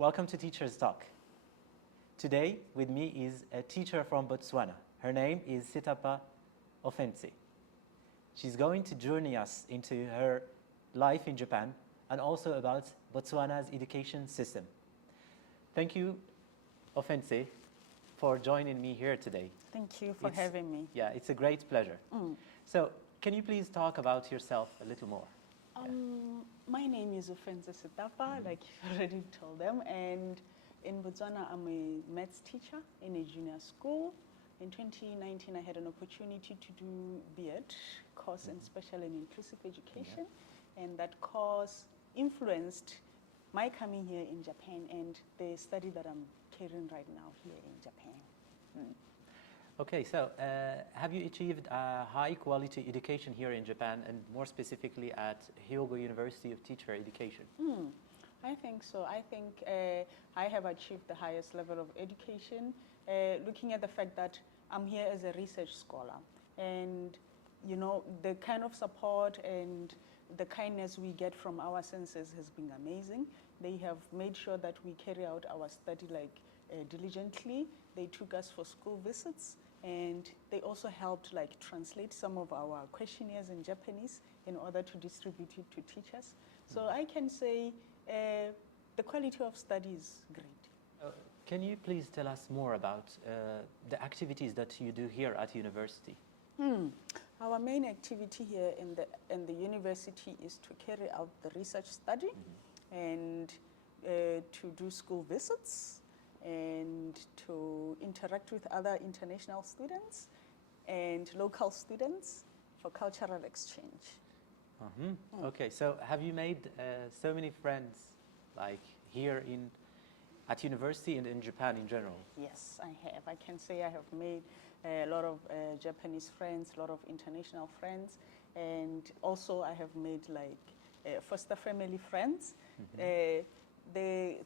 Welcome to Teacher's Talk. Today with me is a teacher from Botswana. Her name is Setapa Ofense. She's going to journey us into her life in Japan and also about Botswana's education system. Thank you, Ofense, for joining me here today. Thank you for having me. Yeah, it's a great pleasure. So, can you please talk about yourself a little more? My name is Ofense Setapa, like you already told them, and in Botswana I'm a maths teacher in a junior school. In 2019 I had an opportunity to do B.Ed course in special and inclusive education, and that course influenced my coming here in Japan and the study that I'm carrying right now here in Japan. Okay, so have you achieved a high quality education here in Japan and more specifically at Hyogo University of Teacher Education? I think so. I think I have achieved the highest level of education, looking at the fact that I'm here as a research scholar. And, you know, the kind of support and the kindness we get from our censors has been amazing. They have made sure that we carry out our study diligently. They took us for school visits, and they also helped translate some of our questionnaires in Japanese in order to distribute it to teachers. So I can say the quality of study is great. Can you please tell us more about the activities that you do here at university? Our main activity here in the university is to carry out the research study and to do school visits and to interact with other international students and local students for cultural exchange. Okay, so have you made so many friends here at university and in Japan in general? Yes, I have. I can say I have made a lot of Japanese friends, a lot of international friends, and also I have made foster family friends.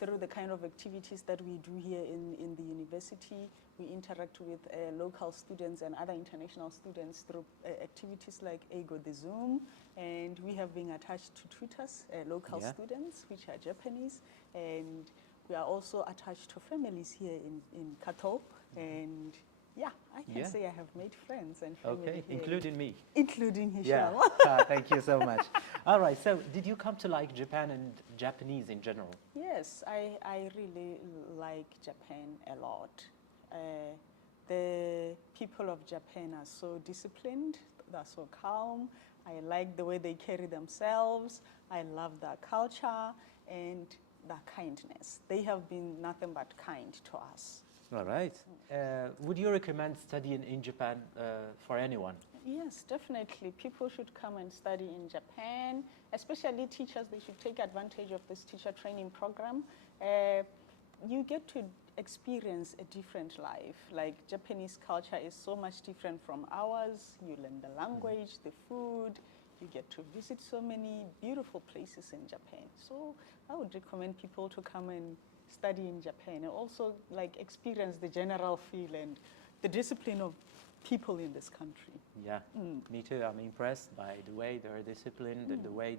Through the kind of activities that we do here in the university, we interact with local students and other international students through activities like Ego the Zoom, and we have been attached to tutors, local students, which are Japanese, and we are also attached to families here in Katop, and I can say I have made friends and family here. Including me. Including Hisham. Yeah, thank you so much. All right, so did you come to like Japan and Japanese in general? Yes, I really like Japan a lot. The people of Japan are so disciplined, they're so calm. I like the way they carry themselves. I love their culture and their kindness. They have been nothing but kind to us. All right. Would you recommend studying in Japan for anyone? Yes, definitely. People should come and study in Japan, especially teachers. They should take advantage of this teacher training program. You get to experience a different life. Like Japanese culture is so much different from ours. You learn the language, the food. You get to visit so many beautiful places in Japan. So I would recommend people to come and study in Japan and also experience the general feel and the discipline of people in this country. Yeah, me too. I'm impressed by the way they're disciplined and the way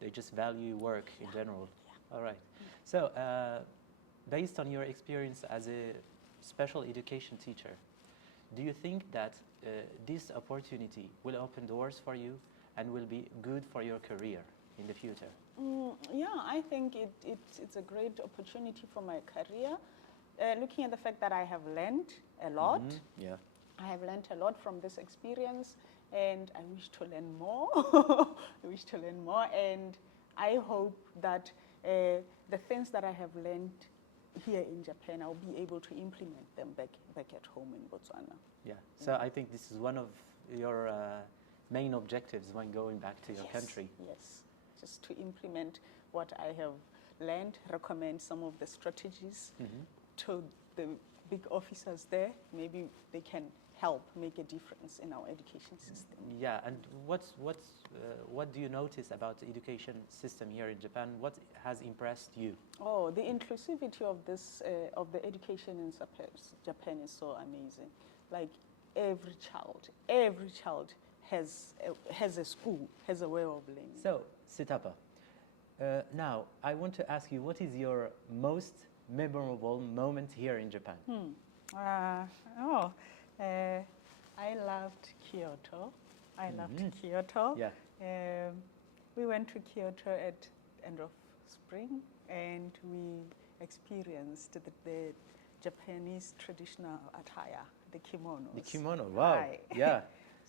they just value work in general. All right. So based on your experience as a special education teacher, do you think that this opportunity will open doors for you and will be good for your career in the future? Yeah, I think it's a great opportunity for my career. Looking at the fact that I have learned a lot. I have learned a lot from this experience, and I wish to learn more. I wish to learn more, and I hope that the things that I have learned here in Japan, I'll be able to implement them back at home in Botswana. Yeah, so I think this is one of your main objectives when going back to your country. Yes, just to implement what I have learned, recommend some of the strategies to the big officers there. Maybe they can help make a difference in our education system. Yeah, and what do you notice about the education system here in Japan? What has impressed you? Oh, the inclusivity of this of the education in Japan is so amazing. Like every child has a school, has a way of learning. So, Setapa, now I want to ask you, what is your most memorable moment here in Japan? I loved Kyoto. I loved Kyoto. Yeah. We went to Kyoto at end of spring, and we experienced the Japanese traditional attire, the kimonos. The kimono, wow. Right. Yeah.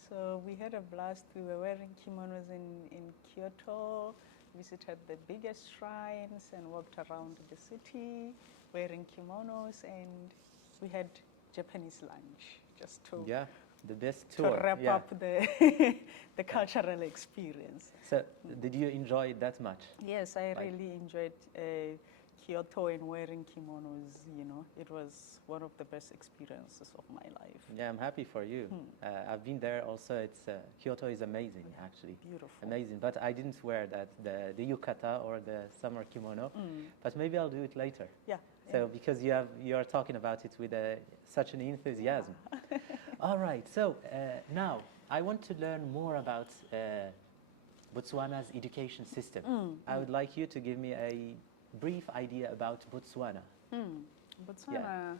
So we had a blast. We were wearing kimonos in Kyoto, visited the biggest shrines and walked around the city wearing kimonos, and we had Japanese lunch just to, Yeah, the best to tour. wrap Yeah. up the cultural experience. So, did you enjoy it that much? Yes, I Like- really enjoyed Kyoto and wearing kimonos. You know, it was one of the best experiences of my life. Yeah, I'm happy for you. I've been there also. It's Kyoto is amazing, actually. Beautiful. Amazing, but I didn't wear that, the yukata or the summer kimono, but maybe I'll do it later. Yeah. So because you are talking about it with such an enthusiasm. All right. So now I want to learn more about Botswana's education system. I would like you to give me a brief idea about Botswana. Botswana.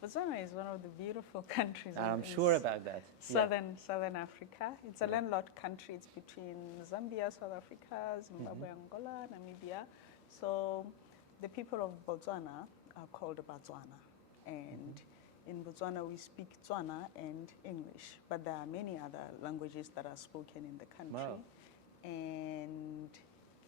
Botswana is one of the beautiful countries. I'm in sure about that. Southern Africa. It's a landlocked country. It's between Zambia, South Africa, Zimbabwe, Angola, Namibia. So the people of Botswana are called Botswana, and in Botswana we speak Tswana and English, but there are many other languages that are spoken in the country. Wow. And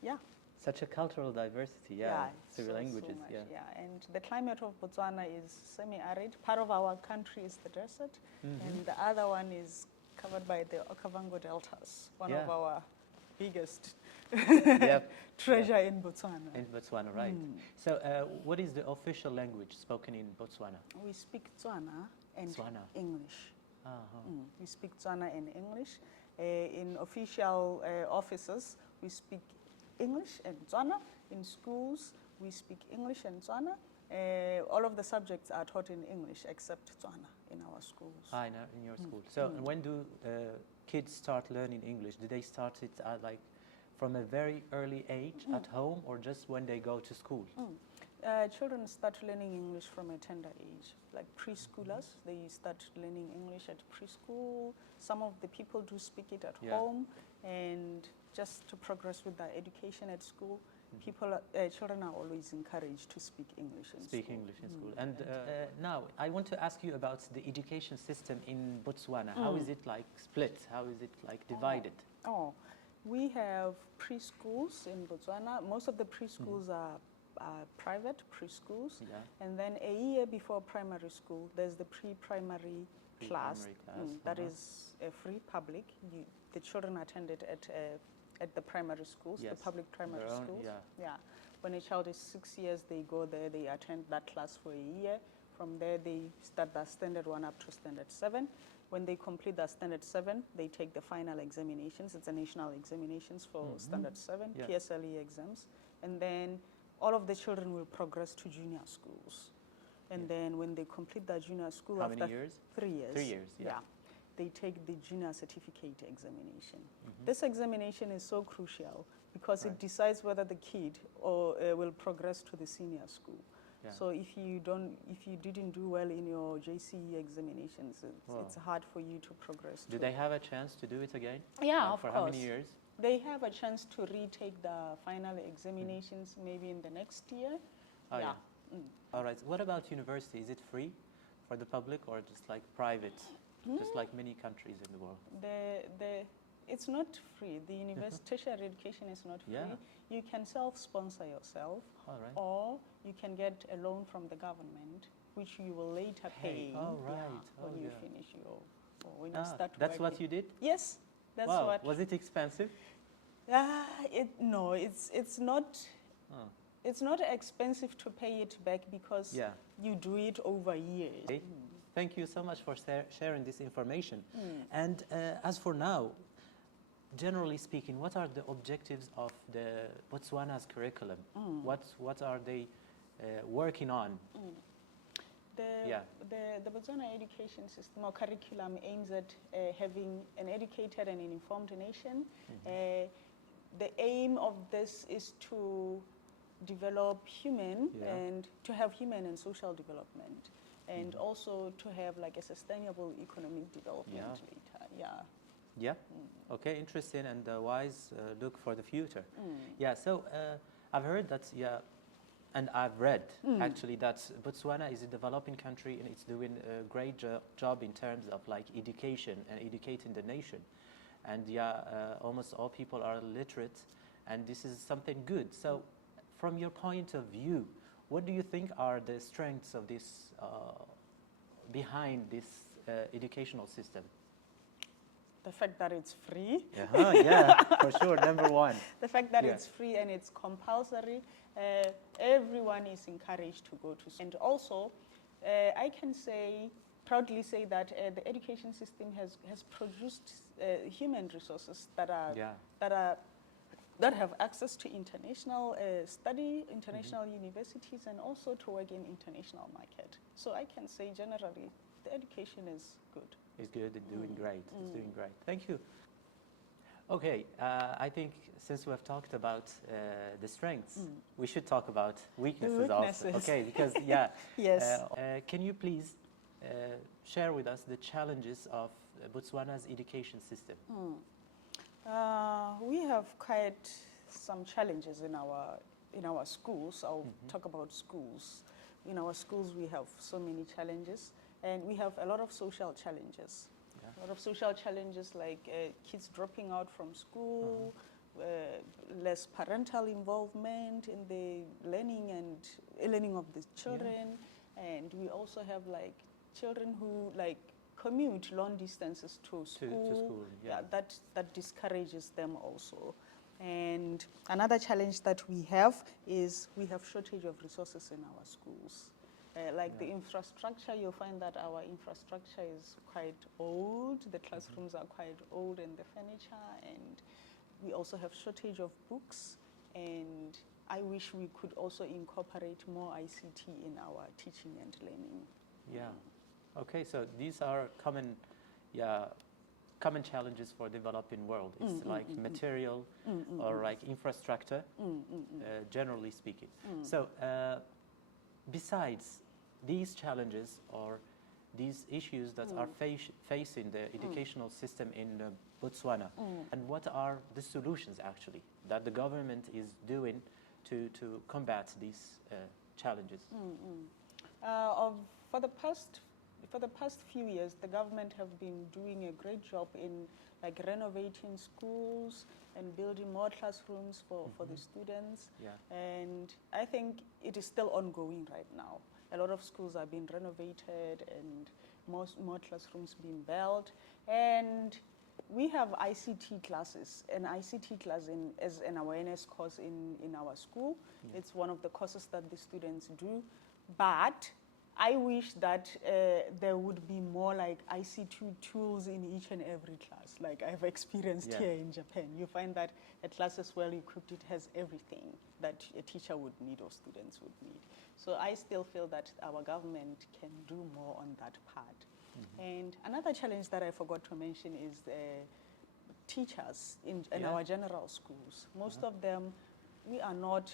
yeah. Such a cultural diversity, yeah, several so much, yeah. And the climate of Botswana is semi-arid. Part of our country is the desert, and the other one is covered by the Okavango deltas, one of our biggest treasure in Botswana. In Botswana, right. So what is the official language spoken in Botswana? We speak Tswana and Tswana. English. Uh-huh. We speak Tswana and English. In official offices, we speak English and Tswana. In schools, we speak English and Tswana. All of the subjects are taught in English except Tswana in our schools. In your school. So when do kids start learning English? Do they start it like from a very early age at home, or just when they go to school? Children start learning English from a tender age. Like preschoolers, they start learning English at preschool. Some of the people do speak it at home, and just to progress with their education at school, children are always encouraged to speak English in school. English in school. And now I want to ask you about the education system in Botswana. How is it like split? How is it like divided? We have preschools in Botswana. Most of the preschools are private preschools. And then a year before primary school, there's the pre-primary class. That is free, public. The children attend it at the primary schools, the public primary schools. When a child is 6 years, they go there, they attend that class for a year. From there, they start the standard 1 up to standard 7. When they complete the standard 7, they take the final examinations. It's a national examinations for standard 7, PSLE exams. And then all of the children will progress to junior schools. And then when they complete the junior school, How after many years? 3 years. 3 years, they take the junior certificate examination. This examination is so crucial because it decides whether the kid will progress to the senior school. So if you didn't do well in your JCE examinations, it's hard for you to progress. Do they have a chance to do it again? Yeah, of for course. how many years? They have a chance to retake the final examinations maybe in the next year. All right. What about university? Is it free for the public or just like private, just like many countries in the world? It's not free. The tertiary education is not free. You can self-sponsor yourself, or you can get a loan from the government, which you will later pay when you finish or when you start That's working. what you did? Yes, that's what. Was it expensive? No, it's not. It's not expensive to pay it back because you do it over years. Okay. Thank you so much for sharing this information. And as for now, generally speaking, what are the objectives of the Botswana's curriculum? What are they working on? The Botswana education system or curriculum aims at having an educated and an informed nation. the aim of this is to develop human Yeah. and to have human and social development, and also to have like a sustainable economic development later. Yeah. Yeah. Okay, interesting and wise look for the future. Yeah. So I've heard that. Yeah. And I've read actually that Botswana is a developing country and it's doing a great job in terms of like education and educating the nation. And almost all people are literate, and this is something good. So, from your point of view, what do you think are the strengths of this behind this educational system? The fact that it's free. Yeah, for sure, number one. The fact that it's free and it's compulsory, everyone is encouraged to go to school. And also, I can proudly say that the education system has produced human resources that have access to international study, international universities, and also to work in international market. So I can say generally, the education is good. It's good, it's doing great, it's doing great. Thank you. Okay, I think since we have talked about the strengths, we should talk about weaknesses also. Okay, because yes. Can you please share with us the challenges of Botswana's education system? We have quite some challenges in our schools. I'll talk about schools. In our schools, we have so many challenges, and we have a lot of social challenges. A lot of social challenges like kids dropping out from school, less parental involvement in the learning of the children, and we also have like children who like commute long distances to school. That discourages them also. And another challenge that we have is we have shortage of resources in our schools. The infrastructure, you'll find that our infrastructure is quite old, the classrooms are quite old, and the furniture, and we also have shortage of books, and I wish we could also incorporate more ICT in our teaching and learning. Yeah. Okay, so these are common challenges for developing world. It's like material or like infrastructure, generally speaking. So besides these challenges or these issues that are facing the educational system in Botswana, and what are the solutions actually that the government is doing to combat these challenges? For the past few years, the government have been doing a great job in like renovating schools and building more classrooms for the students. And I think it is still ongoing right now. A lot of schools are being renovated and more classrooms being built. And we have ICT classes, an ICT class as an awareness course in our school. It's one of the courses that the students do. But I wish that there would be more like ICT tools in each and every class, like I've experienced here in Japan. You find that a class is well equipped, it has everything that a teacher would need or students would need. So I still feel that our government can do more on that part. And another challenge that I forgot to mention is teachers in our general schools. Most of them, we are not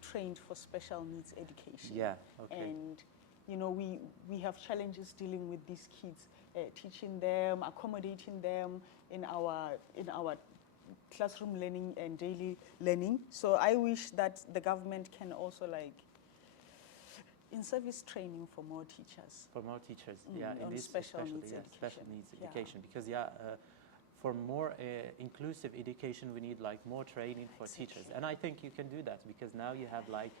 trained for special needs education. And you know, we have challenges dealing with these kids, teaching them, accommodating them in our classroom learning and daily learning. So I wish that the government can also like in-service training for more teachers. For more teachers, in this special needs education, because for more inclusive education, we need like more training for teachers, and I think you can do that because now you have like.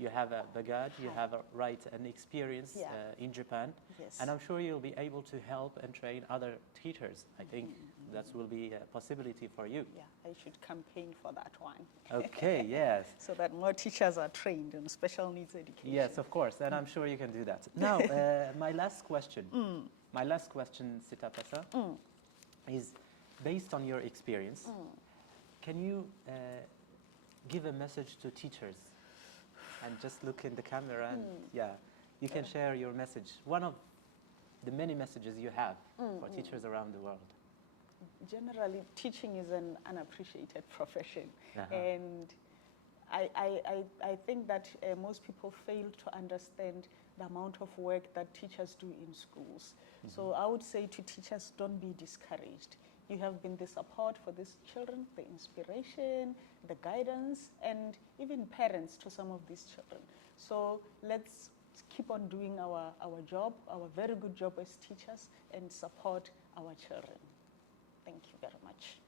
You have a bagage, you have an experience in Japan, and I'm sure you'll be able to help and train other teachers. I think that will be a possibility for you. Yeah, I should campaign for that one. Okay, yes. So that more teachers are trained in special needs education. Yes, of course, and I'm sure you can do that. Now, my last question, Setapa, is based on your experience, can you give a message to teachers? And just look in the camera and you can share your message. One of the many messages you have for teachers around the world. generally teaching is an unappreciated profession. Uh-huh. And I think that most people fail to understand the amount of work that teachers do in schools. So I would say to teachers, don't be discouraged. You have been the support for these children, the inspiration, the guidance, and even parents to some of these children. So let's keep on doing our job, our very good job as teachers, and support our children. Thank you very much.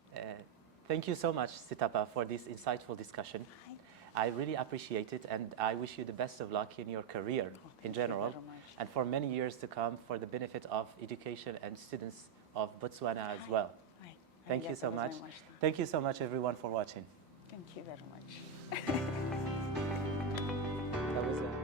Thank you so much, Setapa, for this insightful discussion. I really appreciate it, and I wish you the best of luck in your career in general, Thank you very much. and for many years to come for the benefit of education and students of Botswana as well. Thank you so much. Thank you so much, everyone, for watching. Thank you very much. That was it.